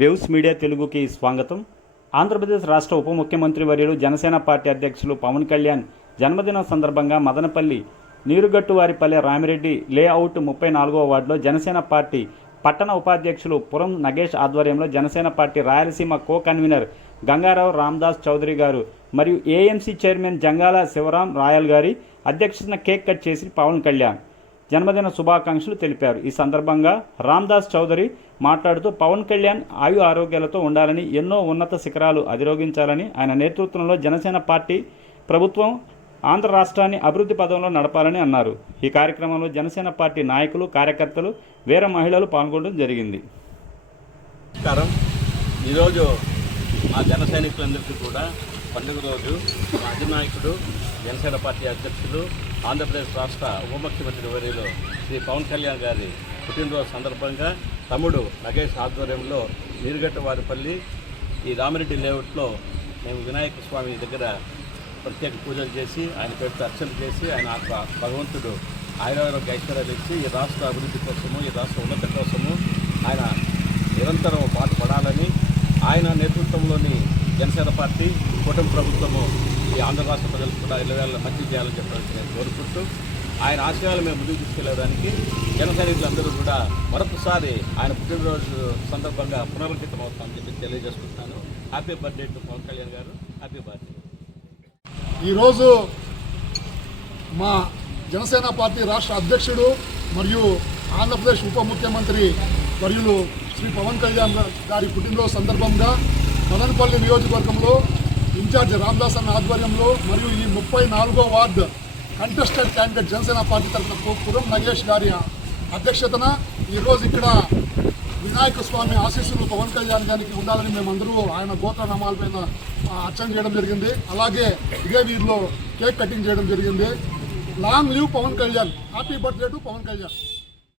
Waves media తెలుగుకి స్వాగతం. ఆంధ్రప్రదేశ్ రాష్ట్ర ఉప ముఖ్యమంత్రి వర్యులు జనసేన పార్టీ అధ్యక్షులు పవన్ కళ్యాణ్ జన్మదినం సందర్భంగా మదనపల్లి నీరుగట్టువారిపల్లె రామిరెడ్డి లేఅవుట్ 34వ వార్డులో జనసేన పార్టీ పట్టణ ఉపాధ్యక్షులు పురం నగేష్ ఆధ్వర్యంలో Janasena party Rayalaseema co convener Gangarao Ramadas Chowdary గారు మరియు ఏఎంసీ చైర్మన్ జంగాల శివరాం రాయల్ గారి అధ్యక్షతన కేక్ కట్ చేసి పవన్ కళ్యాణ్ జన్మదిన శుభాకాంక్షలు తెలిపారు. ఈ సందర్భంగా రామదాస్ చౌదరి మాట్లాడుతూ పవన్ కళ్యాణ్ ఆయు ఆరోగ్యాలతో ఉండాలని, ఎన్నో ఉన్నత శిఖరాలు అధిరోగించాలని, ఆయన నేతృత్వంలో జనసేన పార్టీ ప్రభుత్వం ఆంధ్ర రాష్ట్రాన్ని అభివృద్ధి పదంలో నడపాలని అన్నారు. ఈ కార్యక్రమంలో జనసేన పార్టీ నాయకులు, కార్యకర్తలు, వేరే మహిళలు పాల్గొనడం జరిగింది. ఈరోజు మా జన సైనికులందరికీ కూడా పండుగ రోజు మా అధినాయకుడు జనసేన పార్టీ అధ్యక్షులు ఆంధ్రప్రదేశ్ రాష్ట్ర ఉప ముఖ్యమంత్రి వర్యులు శ్రీ పవన్ కళ్యాణ్ గారి పుట్టినరోజు సందర్భంగా తమ్ముడు నగేష్ ఆధ్వర్యంలో నీరుగట్టువారిపల్లి ఈ రామిరెడ్డి లేఅవుట్లో మేము వినాయక స్వామి దగ్గర ప్రత్యేక పూజలు చేసి ఆయన పేరుతో అర్చన చేసి ఆయన భగవంతుడు ఆయురారోగ్య ఐశ్వర్యాలు ఇచ్చి ఈ రాష్ట్ర అభివృద్ధి కోసము, ఈ రాష్ట్ర ఉన్నత కోసము ఆయన నిరంతరం పాటుపడాలని, ఆయన నేతృత్వంలోని జనసేన పార్టీ కూటమి ప్రభుత్వము ఈ ఆంధ్ర రాష్ట్ర ప్రజలకు కూడా ఇళ్ళవేళ మంచి చేయాలని చెప్పడానికి నేను కోరుకుంటూ ఆయన ఆశయాలు మేము ముందుకు తీసుకెళ్లడానికి జన సైనికులందరూ కూడా మరొకసారి ఆయన పుట్టినరోజు సందర్భంగా పునరంకితం అవుతామని చెప్పి తెలియజేసుకుంటున్నాను. Happy birthday to Pawan Kalyan garu. Happy birthday. ఈరోజు మా జనసేన పార్టీ రాష్ట్ర అధ్యక్షుడు మరియు ఆంధ్రప్రదేశ్ ఉప ముఖ్యమంత్రి వర్యులు శ్రీ పవన్ కళ్యాణ్ గారి పుట్టినరోజు సందర్భంగా మదనపల్లి నియోజకవర్గంలో ఇన్ఛార్జ్ రామదాస్ అన్న ఆధ్వర్యంలో మరియు ఈ 34వ ward contested candidate Janasena party తరఫున పురం నగేష్ గారి అధ్యక్షతన ఈరోజు ఇక్కడ వినాయక స్వామి ఆశీస్సులు పవన్ కళ్యాణ్ గారికి ఉండాలని మేమందరూ ఆయన గోత్రనామాలపైన అర్చన చేయడం జరిగింది. అలాగే ఇదే వీరిలో కేక్ కటింగ్ చేయడం జరిగింది. Long live Pawan Kalyan. Happy birthday to Pawan Kalyan.